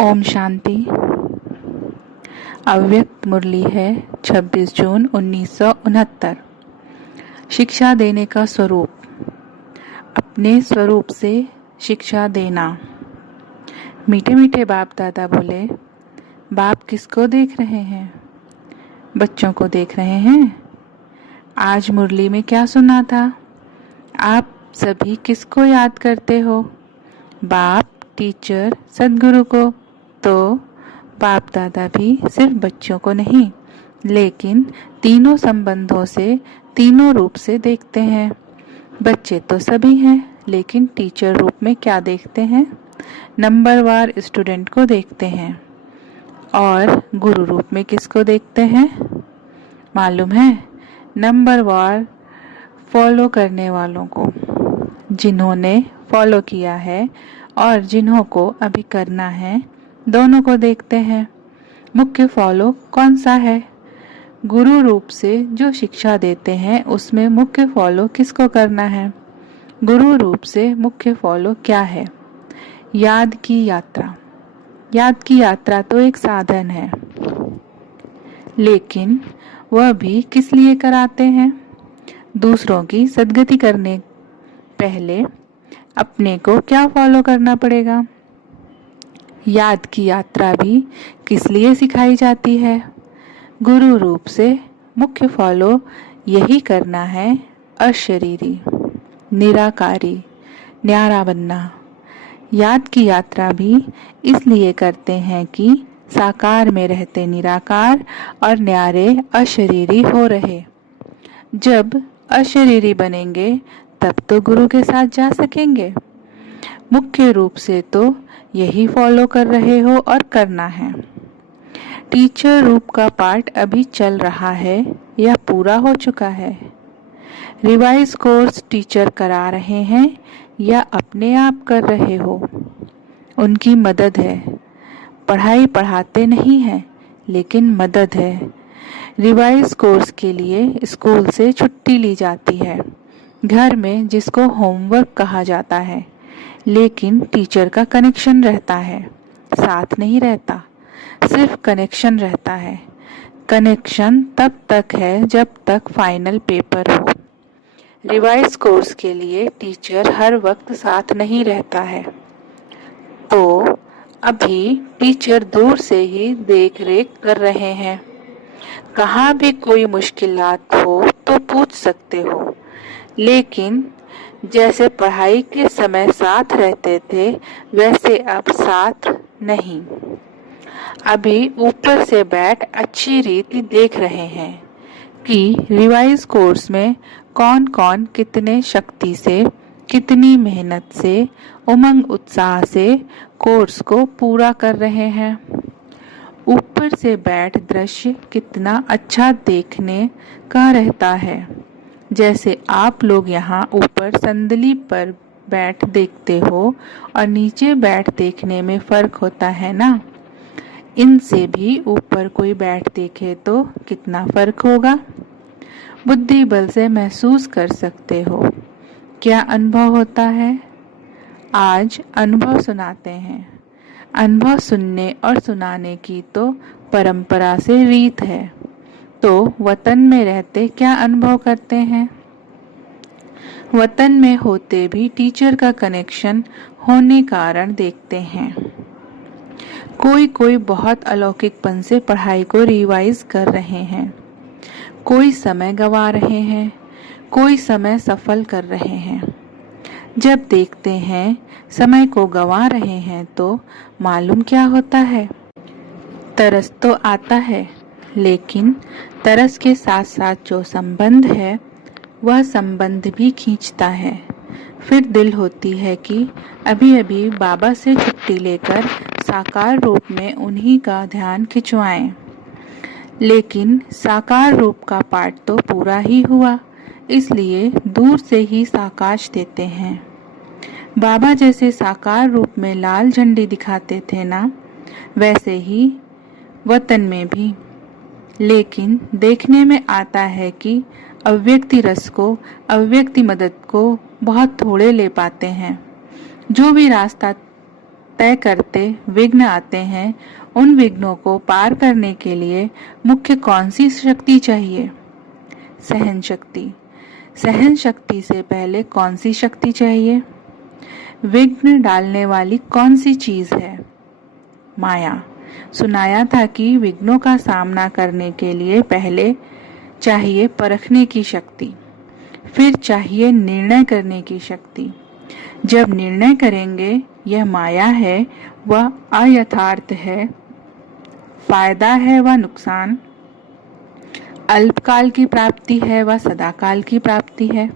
ओम शांति। अव्यक्त मुरली है 26 जून 1969। शिक्षा देने का स्वरूप। अपने स्वरूप से शिक्षा देना। मीठे मीठे बाप दादा बोले, बाप किसको देख रहे हैं? बच्चों को देख रहे हैं। आज मुरली में क्या सुना था? आप सभी किसको याद करते हो? बाप, टीचर, सद्गुरु को। तो बाप दादा भी सिर्फ बच्चों को नहीं, लेकिन तीनों संबंधों से, तीनों रूप से देखते हैं। बच्चे तो सभी हैं, लेकिन टीचर रूप में क्या देखते हैं? नंबरवार स्टूडेंट को देखते हैं। और गुरु रूप में किसको देखते हैं? मालूम है? नंबरवार फॉलो करने वालों को, जिन्होंने फॉलो किया है और जिन्हों को अभी करना है, दोनों को देखते हैं। मुख्य फॉलो कौन सा है? गुरु रूप से जो शिक्षा देते हैं उसमें मुख्य फॉलो किसको करना है? गुरु रूप से मुख्य फॉलो क्या है? याद की यात्रा। याद की यात्रा तो एक साधन है, लेकिन वह भी किस लिए कराते हैं? दूसरों की सद्गति करने पहले अपने को क्या फॉलो करना पड़ेगा? याद की यात्रा भी किस लिए सिखाई जाती है? गुरु रूप से मुख्य फॉलो यही करना है, अशरीरी, निराकारी, न्यारा बनना। याद की यात्रा भी इसलिए करते हैं कि साकार में रहते निराकार और न्यारे अशरीरी हो रहे। जब अशरीरी बनेंगे तब तो गुरु के साथ जा सकेंगे। मुख्य रूप से तो यही फॉलो कर रहे हो और करना है। टीचर रूप का पार्ट अभी चल रहा है या पूरा हो चुका है? रिवाइज कोर्स टीचर करा रहे हैं या अपने आप कर रहे हो? उनकी मदद है। पढ़ाई पढ़ाते नहीं है, लेकिन मदद है। रिवाइज कोर्स के लिए स्कूल से छुट्टी ली जाती है, घर में जिसको होमवर्क कहा जाता है, लेकिन टीचर का कनेक्शन रहता है, साथ नहीं रहता, सिर्फ कनेक्शन रहता है। कनेक्शन तब तक है जब तक फाइनल पेपर हो। रिवाइज कोर्स के लिए टीचर हर वक्त साथ नहीं रहता है, तो अभी टीचर दूर से ही देख रेख कर रहे हैं। कहाँ भी कोई मुश्किलात हो तो पूछ सकते हो, लेकिन जैसे पढ़ाई के समय साथ रहते थे वैसे अब साथ नहीं। अभी ऊपर से बैठ अच्छी रीति देख रहे हैं कि रिवाइज कोर्स में कौन कौन कितने शक्ति से, कितनी मेहनत से, उमंग उत्साह से कोर्स को पूरा कर रहे हैं। ऊपर से बैठ दृश्य कितना अच्छा देखने का रहता है। जैसे आप लोग यहाँ ऊपर संदली पर बैठ देखते हो और नीचे बैठ देखने में फर्क होता है ना। इनसे भी ऊपर कोई बैठ देखे तो कितना फर्क होगा? बुद्धि बल से महसूस कर सकते हो। क्या अनुभव होता है? आज अनुभव सुनाते हैं। अनुभव सुनने और सुनाने की तो परंपरा से रीत है। तो वतन में रहते क्या अनुभव करते हैं? वतन में होते भी टीचर का कनेक्शन होने कारण देखते हैं। कोई कोई बहुत अलौकिकपन से पढ़ाई को रिवाइज कर रहे हैं, कोई समय गवा रहे हैं, कोई समय सफल कर रहे हैं। जब देखते हैं समय को गवा रहे हैं तो मालूम क्या होता है? तरस तो आता है, लेकिन तरस के साथ साथ जो संबंध है वह संबंध भी खींचता है। फिर दिल होती है कि अभी अभी बाबा से छुट्टी लेकर साकार रूप में उन्हीं का ध्यान खिंचवाएं। लेकिन साकार रूप का पाठ तो पूरा ही हुआ, इसलिए दूर से ही साकाश देते हैं। बाबा जैसे साकार रूप में लाल झंडी दिखाते थे ना, वैसे ही वतन में भी। लेकिन देखने में आता है कि अव्यक्ति रस को, अव्यक्ति मदद को बहुत थोड़े ले पाते हैं। जो भी रास्ता तय करते विघ्न आते हैं, उन विघ्नों को पार करने के लिए मुख्य कौन सी शक्ति चाहिए? सहन शक्ति। सहन शक्ति से पहले कौन सी शक्ति चाहिए? विघ्न डालने वाली कौन सी चीज है? माया। सुनाया था कि विघ्नों का सामना करने के लिए पहले चाहिए परखने की शक्ति, फिर चाहिए निर्णय करने की शक्ति। जब निर्णय करेंगे यह माया है वह अयथार्थ है, फायदा है व नुकसान, अल्पकाल की प्राप्ति है व सदाकाल की प्राप्ति है।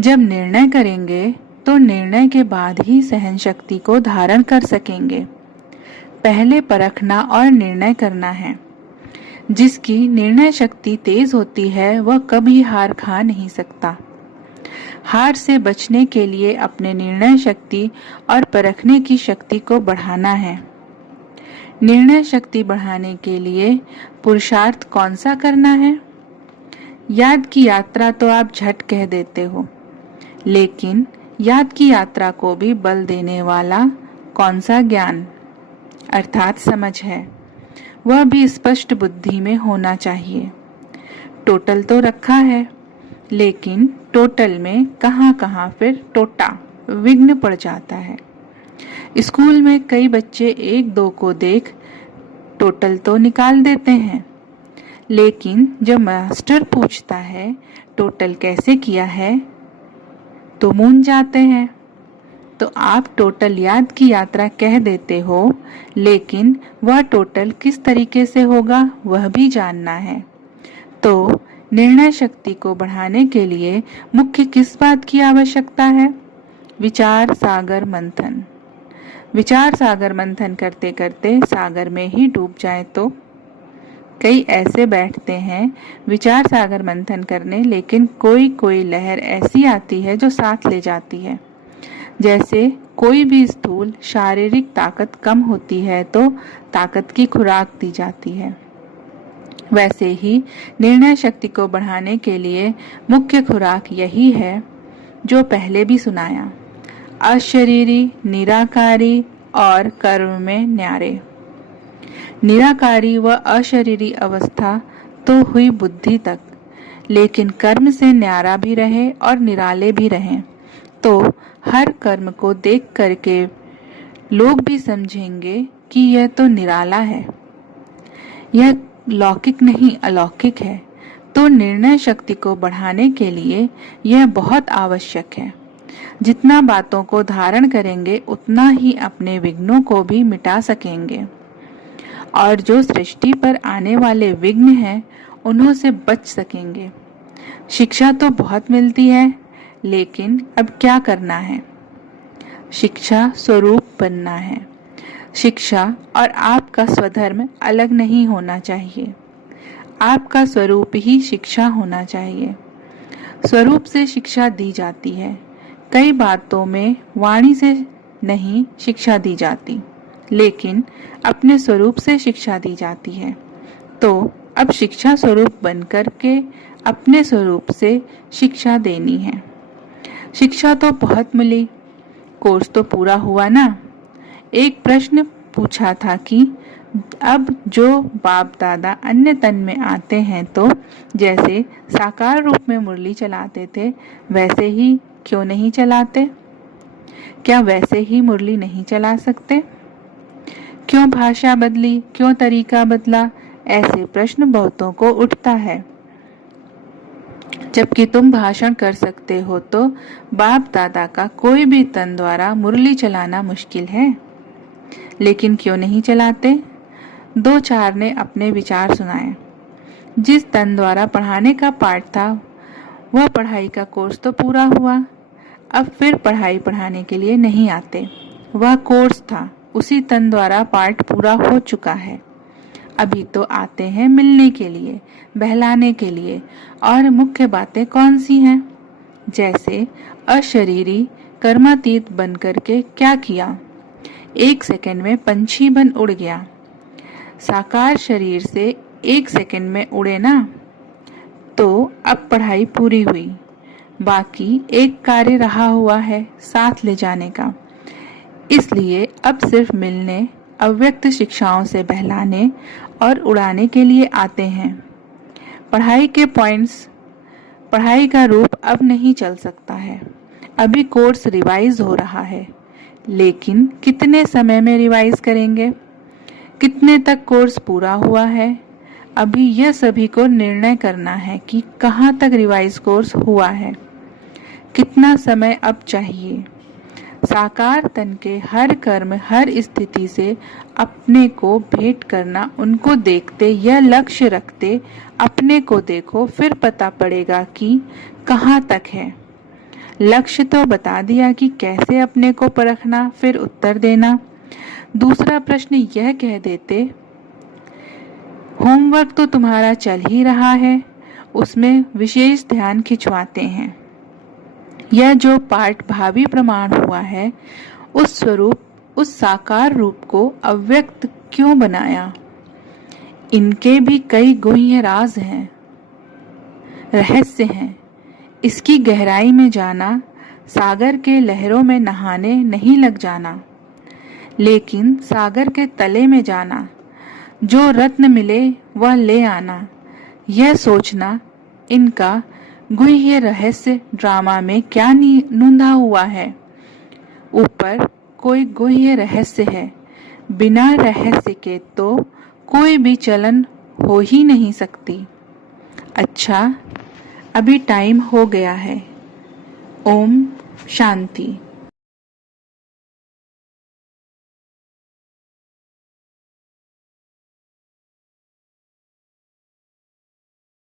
जब निर्णय करेंगे तो निर्णय के बाद ही सहन शक्ति को धारण कर सकेंगे। पहले परखना और निर्णय करना है। जिसकी निर्णय शक्ति तेज होती है वह कभी हार खा नहीं सकता। हार से बचने के लिए अपने निर्णय शक्ति और परखने की शक्ति को बढ़ाना है। निर्णय शक्ति बढ़ाने के लिए पुरुषार्थ कौन सा करना है? याद की यात्रा तो आप झट कह देते हो, लेकिन याद की यात्रा को भी बल देने वाला कौन सा ज्ञान अर्थात समझ है, वह भी स्पष्ट बुद्धि में होना चाहिए। टोटल तो रखा है, लेकिन टोटल में कहाँ कहाँ फिर टोटा विघ्न पड़ जाता है। स्कूल में कई बच्चे एक दो को देख टोटल तो निकाल देते हैं, लेकिन जब मास्टर पूछता है टोटल कैसे किया है तो मूंझ जाते हैं। तो आप टोटल याद की यात्रा कह देते हो, लेकिन वह टोटल किस तरीके से होगा वह भी जानना है। तो निर्णय शक्ति को बढ़ाने के लिए मुख्य किस बात की आवश्यकता है? विचार सागर मंथन। विचार सागर मंथन करते करते सागर में ही डूब जाए तो? कई ऐसे बैठते हैं विचार सागर मंथन करने, लेकिन कोई कोई लहर ऐसी आती है जो साथ ले जाती है। जैसे कोई भी स्थूल शारीरिक ताकत कम होती है तो ताकत की खुराक दी जाती है, वैसे ही निर्णय शक्ति को बढ़ाने के लिए मुख्य खुराक यही है जो पहले भी सुनाया। अशरीरी, निराकारी और कर्म में न्यारे। निराकारी व अशरीरी अवस्था तो हुई बुद्धि तक, लेकिन कर्म से न्यारा भी रहे और निराले भी रहें तो हर कर्म को देख करके लोग भी समझेंगे कि यह तो निराला है, यह लौकिक नहीं अलौकिक है। तो निर्णय शक्ति को बढ़ाने के लिए यह बहुत आवश्यक है। जितना बातों को धारण करेंगे उतना ही अपने विघ्नों को भी मिटा सकेंगे, और जो सृष्टि पर आने वाले विघ्न हैं उन्हों से बच सकेंगे। शिक्षा तो बहुत मिलती है, लेकिन अब क्या करना है? शिक्षा स्वरूप बनना है। शिक्षा और आपका स्वधर्म अलग नहीं होना चाहिए। आपका स्वरूप ही शिक्षा होना चाहिए। स्वरूप से शिक्षा दी जाती है। कई बातों में वाणी से नहीं शिक्षा दी जाती, लेकिन अपने स्वरूप से शिक्षा दी जाती है। तो अब शिक्षा स्वरूप बनकर के अपने स्वरूप से शिक्षा देनी है। शिक्षा तो बहुत मिली, कोर्स तो पूरा हुआ ना। एक प्रश्न पूछा था कि अब जो बाप दादा अन्य तन में आते हैं तो जैसे साकार रूप में मुरली चलाते थे वैसे ही क्यों नहीं चलाते? क्या वैसे ही मुरली नहीं चला सकते? क्यों भाषा बदली, क्यों तरीका बदला? ऐसे प्रश्न बहुतों को उठता है। जबकि तुम भाषण कर सकते हो तो बाप दादा का कोई भी तन द्वारा मुरली चलाना मुश्किल है, लेकिन क्यों नहीं चलाते? दो चार ने अपने विचार सुनाए। जिस तन द्वारा पढ़ाने का पाठ था वह पढ़ाई का कोर्स तो पूरा हुआ, अब फिर पढ़ाई पढ़ाने के लिए नहीं आते। वह कोर्स था, उसी तन द्वारा पाठ पूरा हो चुका है। अभी तो आते हैं मिलने के लिए, बहलाने के लिए। और मुख्य बातें कौन सी हैं? जैसे अशरीरी कर्मातीत बन करके क्या किया? 1 सेकंड में पंछी बन उड़ गया। साकार शरीर से 1 सेकंड में उड़े ना, तो अब पढ़ाई पूरी हुई। बाकी एक कार्य रहा हुआ है साथ ले जाने का। इसलिए अब सिर्फ मिलने, अव्यक्त शिक्षाओं से बहलाने और उड़ाने के लिए आते हैं। पढ़ाई के पॉइंट्स, पढ़ाई का रूप अब नहीं चल सकता है। अभी कोर्स रिवाइज हो रहा है, लेकिन कितने समय में रिवाइज करेंगे? कितने तक कोर्स पूरा हुआ है? अभी यह सभी को निर्णय करना है कि कहाँ तक रिवाइज कोर्स हुआ है, कितना समय अब चाहिए। साकार तन के हर कर्म, हर स्थिति से अपने को भेंट करना, उनको देखते, यह लक्ष्य रखते अपने को देखो, फिर पता पड़ेगा कि कहाँ तक है। लक्ष्य तो बता दिया कि कैसे अपने को परखना, फिर उत्तर देना। दूसरा प्रश्न यह कह देते, होमवर्क तो तुम्हारा चल ही रहा है, उसमें विशेष ध्यान खिंचवाते हैं। यह जो पाठ भावी प्रमाण हुआ है, उस स्वरूप, उस साकार रूप को अव्यक्त क्यों बनाया? इनके भी कई गुह्य राज हैं, रहस्य हैं। इसकी गहराई में जाना, सागर के लहरों में नहाने नहीं लग जाना, लेकिन सागर के तले में जाना, जो रत्न मिले वह ले आना, यह सोचना। इनका गुह्य रहस्य ड्रामा में क्या नूंधा हुआ है? ऊपर कोई गुह्य रहस्य है, बिना रहस्य के तो कोई भी चलन हो ही नहीं सकती। अच्छा, अभी टाइम हो गया है। ओम शांति।